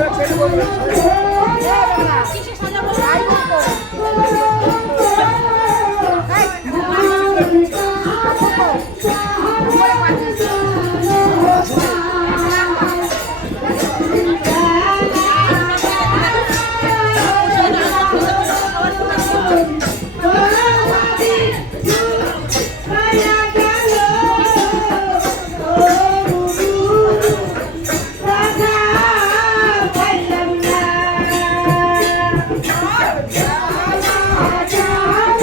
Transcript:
Thank you.